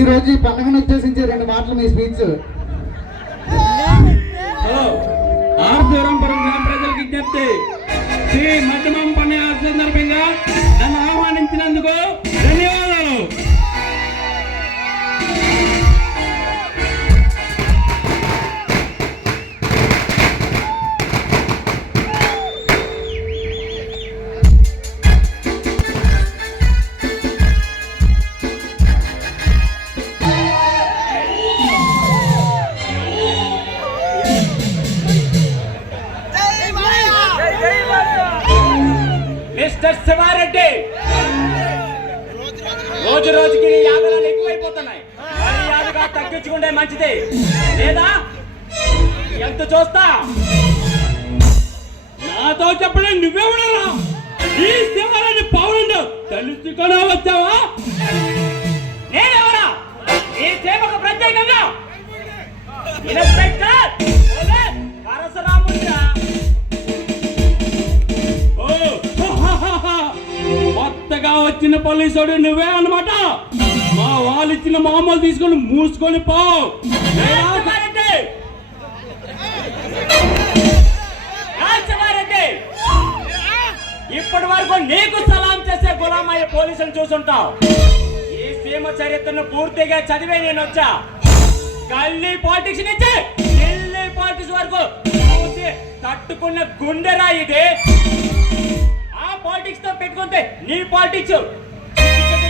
ఈ రోజు ఈ పండుగను ఉద్దేశించి 2 మాటలు మీ స్పీచ్. ఆర్దూరంపురం గ్రామ ప్రజలకు విజ్ఞప్తి. శ్రీ మధ్యమం పండుగ సందర్భంగా నన్ను ఆహ్వానించినందుకు ధన్యవాదాలు. మిస్టర్ శివారెడ్డి, రోజు రోజుకి యాగనాలు ఎక్కువైపోతున్నాయి. మర్యాదగా తగ్గించుకుంటే మంచిది, లేదా ఎంత చూస్తా. నాతో చెప్పడం నువ్వెవడరా? ఈ శివారెడ్డి పౌరుడు తెలుసుకొని వచ్చావా? నేనెవరా? ఈ సేవకు ప్రత్యేకంగా ఇన్స్పెక్టర్ పరశురాముడిరా. కొత్తగా వచ్చిన పోలీసుడు నువ్వే అన్నమాట. మా వాళ్ళు ఇచ్చిన మామూలు తీసుకొని మూసుకొని పో. ఇప్పటి వరకు నీకు సలాం చేసే గులామయ్య పోలీసులు చూసుంటావు. ఈ సీమ చరిత్రను పూర్తిగా చదివే నేను వచ్చా. గల్లీ పాలిటిక్స్ నుంచి ఢిల్లీ పాలిటిక్స్ వరకు చూసి తట్టుకున్న గుండెరా ఇది. పాలిటిక్స్ తో పెట్టుకుంటే నీ పాలిటిక్స్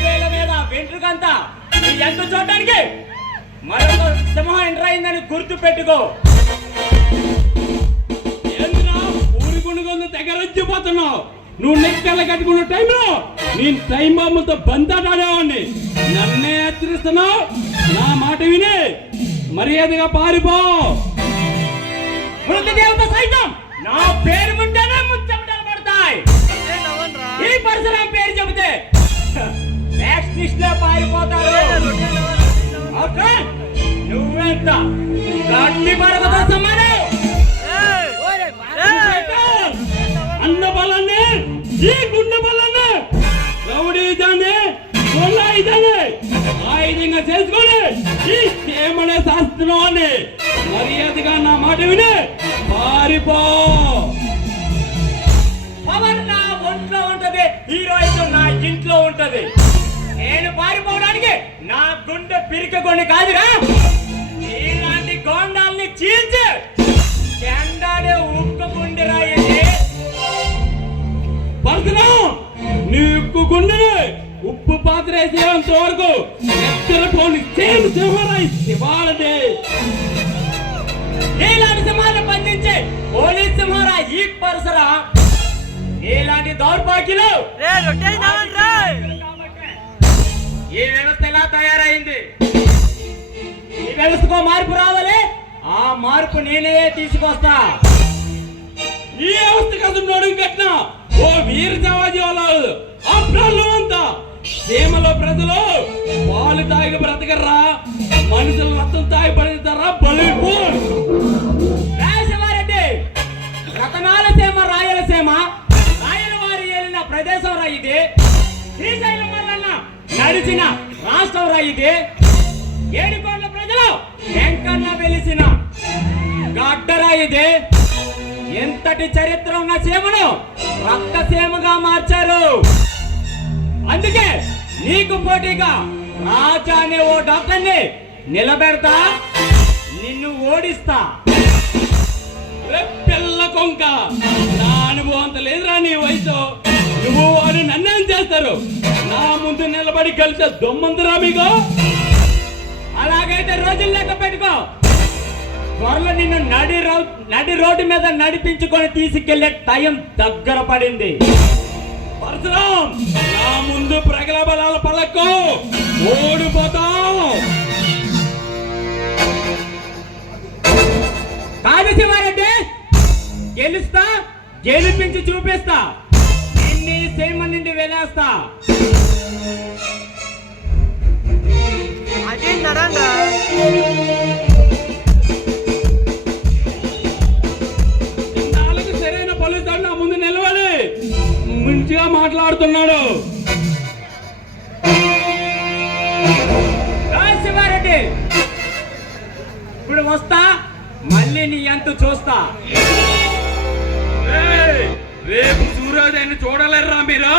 వేల మీద వెంట్రుకంతా ఎంత చూడడానికి మరొక సింహం ఎంటర్ అయిందని గుర్తు పెట్టుకో. ఊరికుండుకుంది దగ్గరచ్చిపోతున్నావు. నువ్వు నెక్కెళ్ళ కట్టుకున్న టైంలో నేను టైం బాంబులతో బంతాడాడేవాడిని. నన్నే హెచ్చరిస్తున్నావు. నా మాట విని మర్యాదగా పారిపో. మృతదేవత సైతం నా పేరు ముంటేనే ముచ్చమటలు పడతాయి. ఈ పరశురాం పేరు చెబితే నెక్స్ట్ లిస్ట్ లో పారిపోతారు. నువ్వెంత గట్టి పరగతో సమానం. అన్న బలాన్ని, ఈ గుండె బలాన్ని, రౌడీజాన్ని, కొల్లాయిజాన్ని ఆయుధంగా చేసుకొని ఈ సేమనే శాస్త్రాన్ని మర్యాదగా నా మాట విని పారిపో. పవర్ నా ఒంట్లో ఉంటది, హీరోయిజం నా ఇంట్లో ఉంటది. నేను పారిపోవడానికి నా గుండె పిరికకొని కాదురా. ఇలాంటి గోండాల్ని చీల్చి చెండాడే ఉక్కు గుండె రాయండి. పడుతున్నావు నీ ఉక్కు గుండెని ఉప్పు పాత్ర వేసేంత వరకు ఎత్తరపోని శివాలదే. నీలాంటి సింహాన్ని బంధించి పోలీస్ సింహారా ఈ పరసరా. ఇలాంటి దౌర్భాగ్యులు ఈ వ్యవస్థ ఎలా తయారైంది? ఈ వ్యవస్థకు మార్పు రావాలి. ఆ మార్పు నేనే తీసుకొస్తా. ఈ వ్యవస్థ కోసం నడుము కట్టిన ఓ వీర జవాజీ వాళ్ళు అంతా సీమలో ప్రజలు పాలు తాగి బ్రతకర్రా, మనుషులు రక్తం తాగి పడతారా? బలిపో రాజశివారెడ్డి, రతనాల సీమ రాయలసీమ, రాయలవారి ఏలిన ప్రదేశం రా ఇది. శ్రీశైలం వల్ల నడిచిన రాష్ట్రం రా ఇది. 7 కోట్ల ప్రజలు వెంకన్న వెలిసిన గడ్డరా ఇది. ఎంతటి చరిత్ర ఉన్న సీమను రక్త సీమగా మార్చారు. అందుకే నీకు పోటీగా రాజా అనే ఓ డాక్టర్ని నిలబెడతా, నిన్ను ఓడిస్తా. పిల్ల కొంక, నా అనుభవం అంత లేదురా నీ వయసు. నువ్వు వాడు నన్నేం చేస్తారు? నా ముందు నిలబడి కలిసే దొమ్మందురా మీకు. అలాగైతే రోజులు లెక్క పెట్టుకో. త్వరలో నిన్ను నడి రోడ్డు మీద నడిపించుకొని తీసుకెళ్లే టైం దగ్గర పడింది. పరశురాం, నా ముందు ప్రగలబలాల పలక్కు, ఓడిపోతావు. కాదు శివారెడ్డి, గెలుస్తా, గెలిపించి చూపిస్తా. నిన్ను సేమ నుండి వెళ్ళేస్తా. సరైన పోలీసు నా ముందు నిలబడి మంచిగా మాట్లాడుతున్నాడు. ఇప్పుడు వస్తా, మళ్ళీ నీ ఎంత చూస్తా. రేపు సూర్యోదయాన్ని చూడలేరురా మీరు.